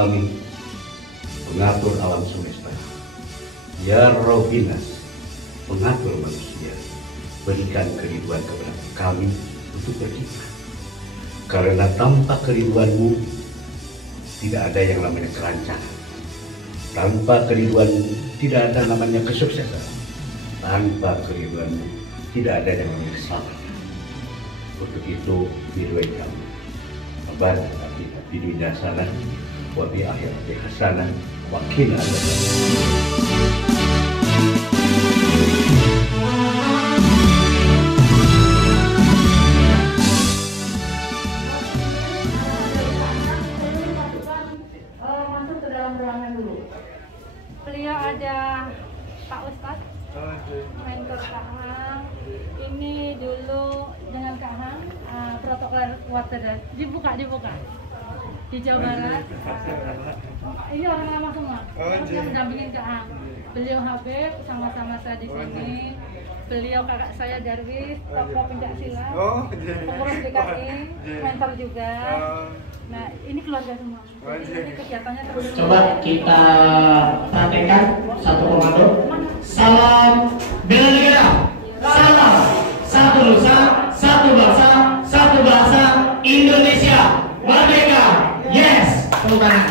Alamin, pengatur alam semesta. Ya Rabbinas, pengatur manusia, berikan keriduan kepada kami untuk berkiprah. Karena tanpa keriduanmu, tidak ada yang namanya kelancaran. Tanpa keriduanmu, tidak ada namanya kesuksesan. Tanpa keriduanmu, tidak ada yang namanya keselamatan. Untuk itu, ridhoi kami. Rabbana atina fid dunya hasanah wa fil akhirati hasanah wa qina adzabannar. Beliau ada Pak Ustadz, mentor Kak Hang. Ini dulu dengan Kak Hang protokol water dibuka di Jawa Barat. Ini orang lama semua, yang mendampingin Kak Hang. Beliau Habib, sama-sama saya di sini. Beliau kakak saya Darwis, tokoh pencak silat, pengurus DKI, mentor juga. Nah, ini keluarga semua. Jadi kegiatannya terus. Coba kita praktekkan satu komando. Salam bela negara. Salam satu nusa, satu bangsa, satu bahasa Indonesia merdeka. Yes. Tepuk tangan.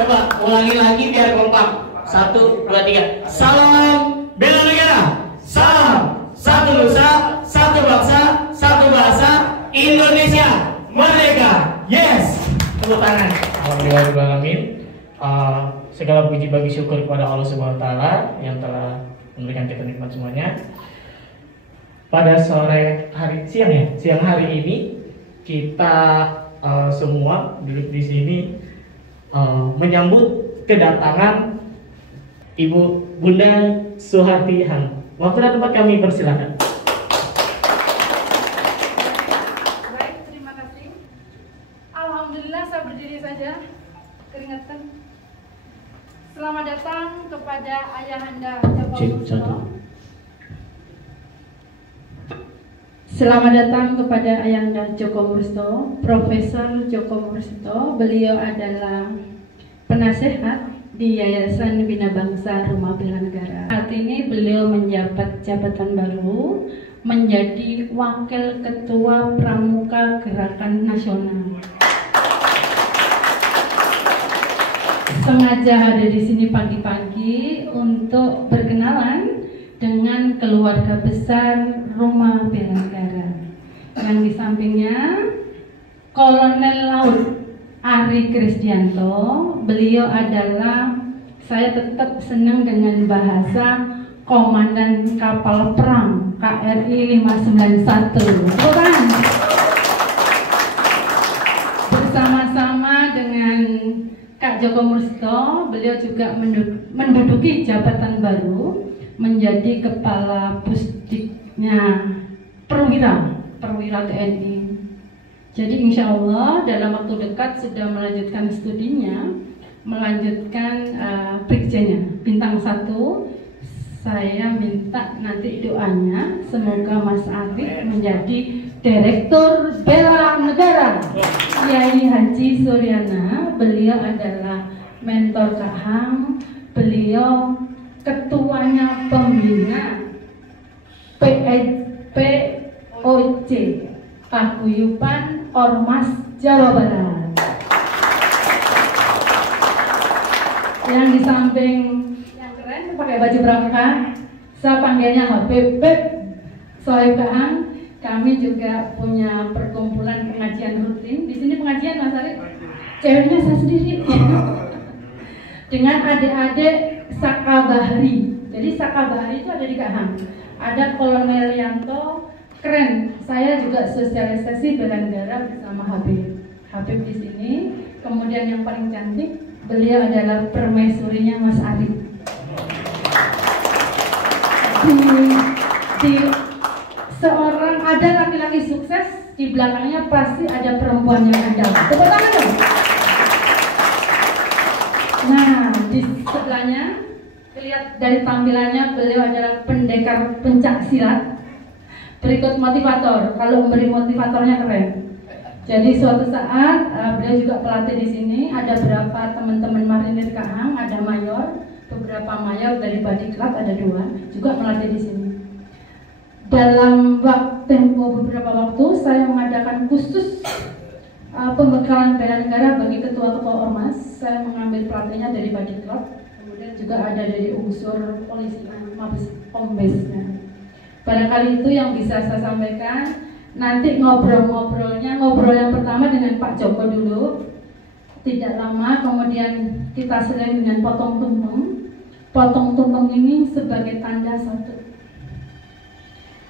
Coba ulangi lagi biar kompak. 1, 2, 3. Salam bela negara. Salam satu nusa, satu bangsa, satu bahasa Indonesia merdeka. Yes. Tepuk tangan. Alhamdulillahirrahmanirrahim. Segala puji bagi syukur kepada Allah Subhanahu wa taala yang telah memberikan kita nikmat semuanya. Pada siang hari ini kita semua duduk di sini menyambut kedatangan Ibu Bunda Suharti Hang. Waktu dan tempat kami persilakan. Baik, terima kasih. Alhamdulillah saya berdiri saja, keringetan. Selamat datang kepada Ayahanda Joko Mursto. Selamat datang kepada Ayahanda Joko Mursto, Profesor Joko Mursto. Beliau adalah penasehat di Yayasan Bina Bangsa Rumah Bela Negara. Saat ini beliau menjabat jabatan baru menjadi Wakil Ketua Pramuka Gerakan Nasional. Sengaja hadir di sini pagi-pagi untuk berkenalan dengan keluarga besar Rumah Bela Negara. Yang di sampingnya Kolonel Laut Ari Krisdianto. Beliau adalah, saya tetap senang dengan bahasa Komandan Kapal Perang KRI 591. Bukan? Bersama-sama dengan Kak Joko Mursto, beliau juga menduduki jabatan baru menjadi Kepala Pusdiknya Perwira TNI. Jadi insya Allah dalam waktu dekat sudah melanjutkan studinya, melanjutkan brigjennya, bintang 1. Saya minta nanti doanya semoga Mas Arif menjadi Direktur Bela Negara. Kiai Haji Suryana, beliau adalah mentor Kak Hang, beliau ketuanya pembina POC Paguyuban Ormas Jawa Barat. Yang di samping yang keren pakai baju pramuka, saya panggilnya Habib Sohib Kak Hang. Kami juga punya perkumpulan pengajian rutin. Di sini pengajian Mas Arif, ceweknya saya sendiri. Dengan adik-adik Sakabahri. Jadi Sakabahri itu ada di Kak Hang. Ada Kolonel Yanto, keren. Saya juga sosialisasi bela negara bersama Habib. Habib di sini. Kemudian yang paling cantik, beliau adalah permaisurinya Mas Arif. Seorang ada laki-laki sukses, di belakangnya pasti ada perempuan yang andal. Tepuk tangan dong. Nah, di sebelahnya, lihat dari tampilannya, beliau adalah pendekar pencak silat. Berikut motivator, kalau memberi motivatornya keren. Jadi suatu saat beliau juga pelatih di sini. Ada beberapa teman-teman marinir Kahang, ada mayor, beberapa mayor dari Body Club, ada 2 juga melatih di sini. Dalam tempo beberapa waktu saya mengadakan khusus pembekalan bela negara bagi ketua-ketua ormas. Saya mengambil pelatihnya dari Body Club, kemudian juga ada dari unsur polisi, Mabes Kombesnya. Barangkali itu yang bisa saya sampaikan. Nanti ngobrol yang pertama dengan Pak Joko dulu, tidak lama, kemudian kita selesai dengan potong tumpeng. Potong tumpeng ini sebagai tanda satu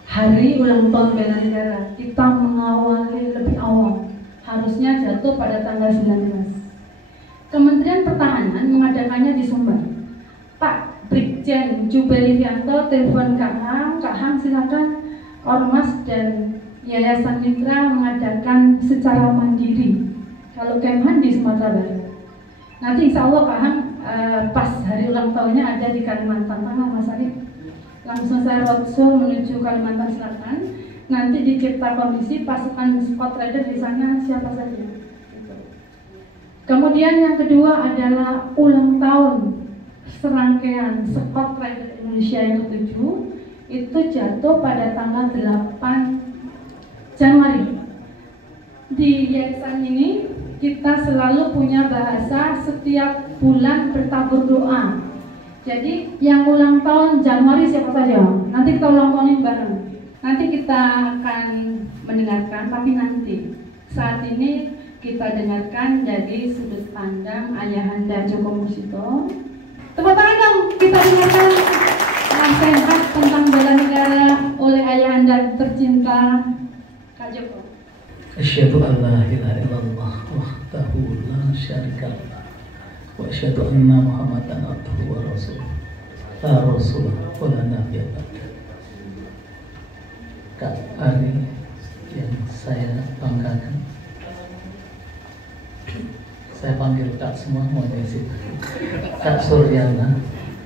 hari ulang tahun bela negara. Kita mengawali lebih awal, harusnya jatuh pada tanggal 19. Kementerian Pertahanan mengadakannya di Sumbar. Pak Brigjen Jubelivianto telepon Kak Hang silakan ormas dan Yayasan Mitra mengadakan secara mandiri. Kalau Kemhan di Sumatera Barat. Nanti insya Allah Kak Hang pas hari ulang tahunnya ada di Kalimantan Tengah, Mas Arif. Langsung saya roadshow menuju Kalimantan Selatan. Nanti dicipta kondisi pasukan squad rider di sana siapa saja. Kemudian yang kedua adalah ulang tahun serangkaian squad rider Indonesia yang ke-7 itu jatuh pada tanggal 8 Januari. Di yayasan ini kita selalu punya bahasa setiap bulan bertabur doa. Jadi yang ulang tahun Januari siapa saja? Nanti kita ulang tahunin bareng. Nanti kita akan mendengarkan, tapi nanti saat ini kita dengarkan dari sudut pandang Ayahanda Joko Musito. Tepuk tangan dong, kita dengarkan nasihat tentang bela negara oleh Ayahanda tercinta Kak Joko. Asyhadu an la ilaha illallah wahdahu la syarika lah wa asyhadu anna Muhammadan abduhu wa rasuluh la rasul wa la nabiyya ba'da. Kak Ari yang saya banggakan, saya panggil Kak semua, mohon izin. Kak Suryana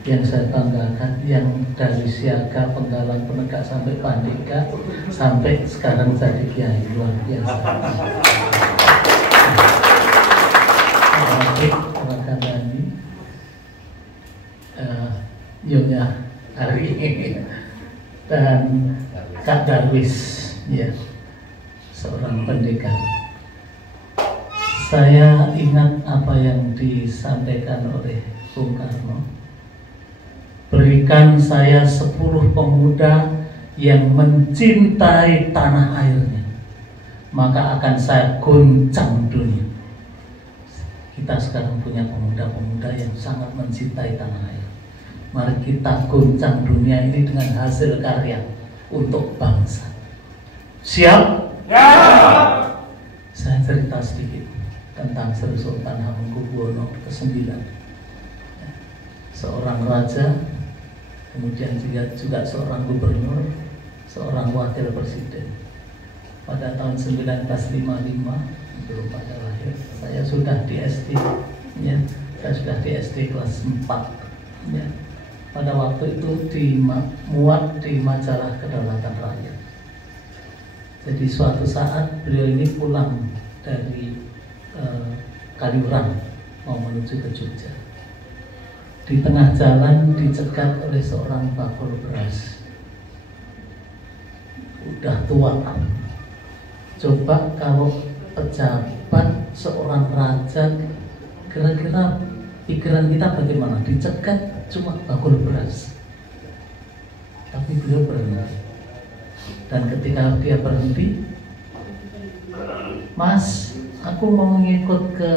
yang saya banggakan, yang dari siaga penggalang penegak sampai pandika sampai sekarang jadi kiai, luar biasa. Rekan Dani, Nyonya Ari dan Kak Darwis, ya, seorang pendekar. Saya ingat apa yang disampaikan oleh Bung Karno. Berikan saya 10 pemuda yang mencintai tanah airnya, maka akan saya goncang dunia. Kita sekarang punya pemuda-pemuda yang sangat mencintai tanah air. Mari kita goncang dunia ini dengan hasil karya untuk bangsa. Siap? Ya! Saya cerita sedikit tentang Sri Sultan Hamengkubuwono ke-9. Seorang raja, kemudian juga seorang gubernur, seorang wakil presiden. Pada tahun 1955, belum pada lahir, saya sudah di SD, ya. Saya sudah di SD kelas 4, ya. Pada waktu itu dimuat di majalah Kedaulatan Rakyat. Jadi suatu saat beliau ini pulang dari Kaliurang mau menuju ke Jogja. Di tengah jalan dicegat oleh seorang bakul beras. Udah tua. Coba kalau pejabat, seorang raja, kira-kira pikiran kita bagaimana? Dicegat cuma bakul beras. Tapi beliau berhenti. Dan ketika dia berhenti, Mas, aku mau ngikut ke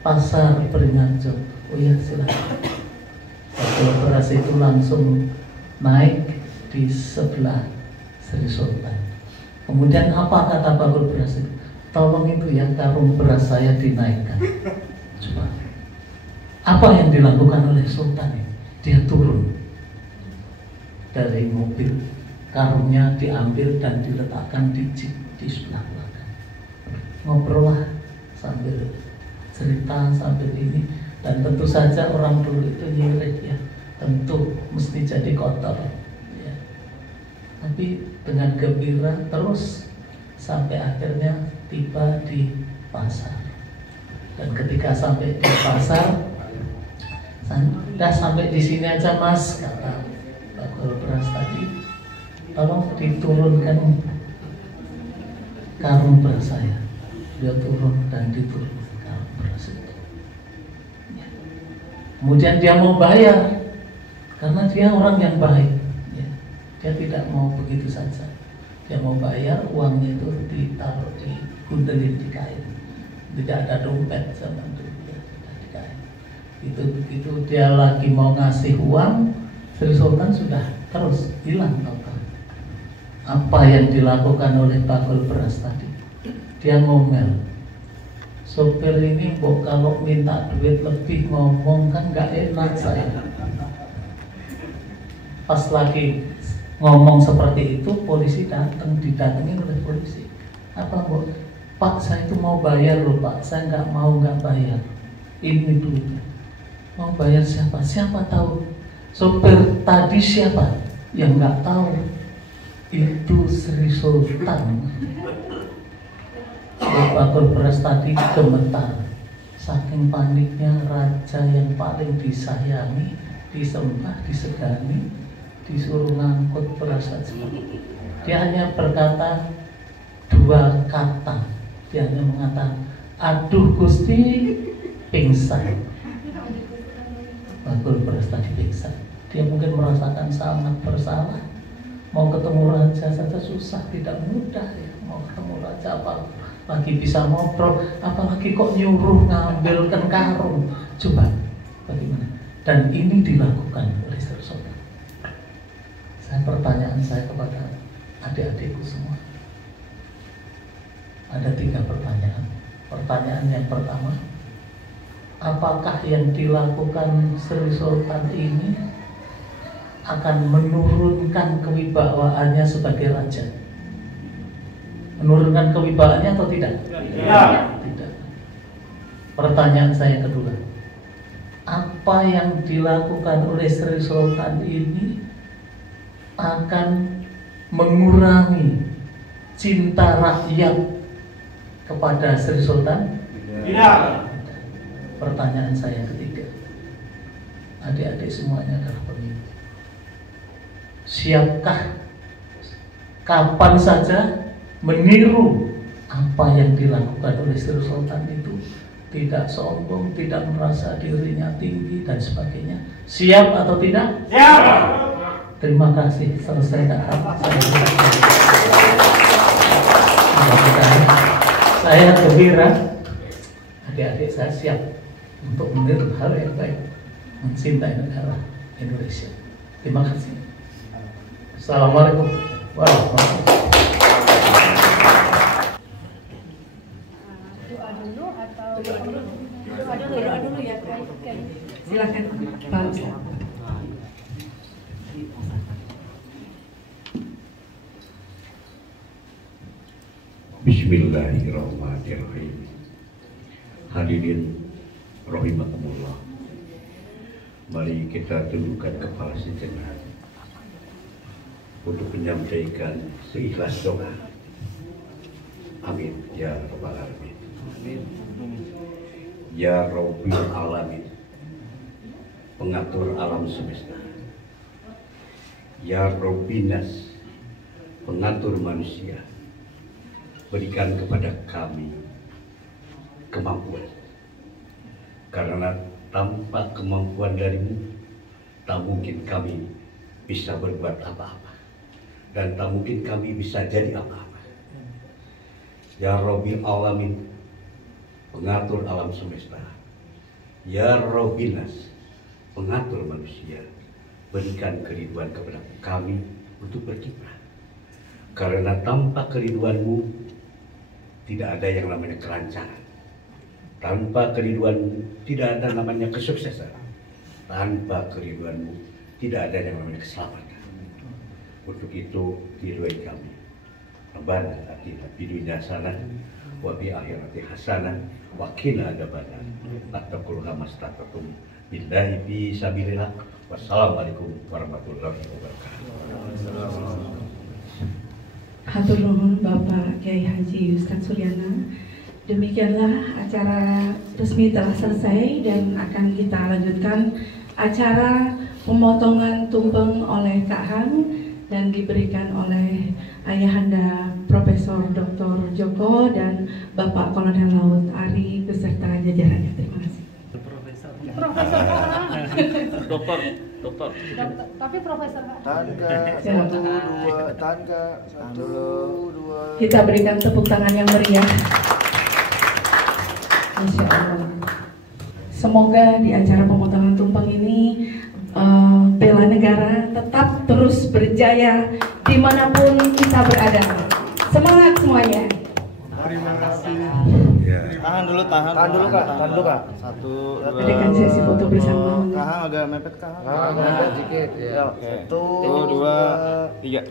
pasar Beringarjo. Oh iya, silakan. Bakul beras itu langsung naik di sebelah Sri Sultan. Kemudian apa kata bakul beras itu? Tolong itu ya, karung beras saya dinaikkan. Coba. Apa yang dilakukan oleh Sultan ini? Dia turun dari mobil, karungnya diambil dan diletakkan di jeep di sebelah belakang. Ngobrol lah sambil cerita sambil ini, dan tentu saja orang dulu itu nyirik ya, tentu mesti jadi kotor ya. Tapi dengan gembira terus sampai akhirnya tiba di pasar. Dan ketika sampai di pasar, "Udah sampai di sini aja Mas," kata bakul beras tadi, "tolong diturunkan karung beras saya." Dia turun dan diturunkan karung beras itu. Kemudian dia mau bayar karena dia orang yang baik. Dia tidak mau begitu saja. Dia mau bayar, uangnya itu ditaruh di gundelin di kain. Tidak ada dompet sama itu, di kain. Itu begitu dia lagi mau ngasih uang, Sri Sultan sudah terus hilang total. Apa yang dilakukan oleh bakul beras tadi? Dia ngomel. Sopir ini kalau minta duit lebih ngomong kan nggak enak saya. Pas lagi ngomong seperti itu, polisi datang, didatengin oleh polisi. "Apa Bu? Pak, saya itu mau bayar loh Pak, saya nggak bayar. Ini duitnya." "Mau bayar siapa?" "Siapa tahu." "Sopir tadi siapa?" "Yang nggak tahu." "Itu Sri Sultan." Bakul beras tadi gemetar. Saking paniknya, raja yang paling disayangi, disembah, disegani, disuruh ngangkut beras saja. Dia hanya berkata 2 kata. Dia hanya mengatakan, "Aduh Gusti," pingsan. Bakul beras tadi pingsan. Dia mungkin merasakan sangat bersalah. Mau ketemu raja saja susah, tidak mudah ya. Mau ketemu raja apa lagi bisa ngobrol, apalagi kok nyuruh ngambilkan karung. Coba bagaimana? Dan ini dilakukan oleh Sri Sultan. Pertanyaan saya kepada adik-adikku semua, ada 3 pertanyaan. Pertanyaan yang pertama, apakah yang dilakukan Sri Sultan ini akan menurunkan kewibawaannya sebagai raja? Menurunkan kewibawaannya atau tidak? Tidak. Pertanyaan saya kedua, apa yang dilakukan oleh Sri Sultan ini akan mengurangi cinta rakyat kepada Sri Sultan? Tidak. Pertanyaan saya ketiga, adik-adik semuanya adalah pemimpin. Siapkah kapan saja meniru apa yang dilakukan oleh Sri Sultan itu? Tidak sombong, tidak merasa dirinya tinggi dan sebagainya. Siap atau tidak? Siap. Terima kasih. Selesai kata saya gembira. Adik-adik saya siap untuk meniru hal yang baik, mencintai negara Indonesia. Terima kasih. Assalamualaikum warahmatullahi wabarakatuh. Doa dulu ya. Silakan Pak. Bismillahirrahmanirrahim. Hadirin rahimakumullah. Mari kita tundukkan kepala sejenak untuk menyampaikan seikhlas doa. Amin ya rabbal alamin. Ya Rabbil alamin, pengatur alam semesta. Ya Rabbinas, pengatur manusia. Berikan kepada kami kemampuan, karena tanpa kemampuan darimu tak mungkin kami bisa berbuat apa-apa, dan tak mungkin kami bisa jadi apa-apa. Ya Rabbil alamin, pengatur alam semesta. Ya Rabbinas, pengatur manusia. Berikan keriduan kepada kami untuk berkiprah, karena tanpa keriduanmu tidak ada yang namanya kelancaran. Tanpa keriduanmu tidak ada namanya kesuksesan. Tanpa keriduanmu tidak ada yang namanya keselamatan. Untuk itu ridhoi kami. Rabbana atina fid dunya hasanah wa fil akhirati hasanah wa qina adzabannar. Fattaqullaha mastata'tum. Billahi fi sabilillah. Wassalamualaikum warahmatullahi wabarakatuh. Hatur nuhun Bapak Kiai Haji Ustadz Suryana Demikianlah acara resmi telah selesai dan akan kita lanjutkan acara pemotongan tumpeng oleh Kak Hang dan diberikan oleh Ayahanda Profesor Dr. Joko dan Bapak Kolonel Laut Ari beserta jajarannya. Terima kasih. Profesor Kak. Dokter. Tapi Profesor Kak. Satu, dua. Kita berikan tepuk tangan yang meriah. Insya Allah. Semoga di acara pemotongan tumpeng ini bela negara tetap terus berjaya dimanapun kita berada. Semangat semuanya. Terima kasih. Tahan dulu kak. Satu, dua. Berikan sesi foto bersama. Kak agak mepet kak. Mepet dikit ya. Satu, dua, tiga.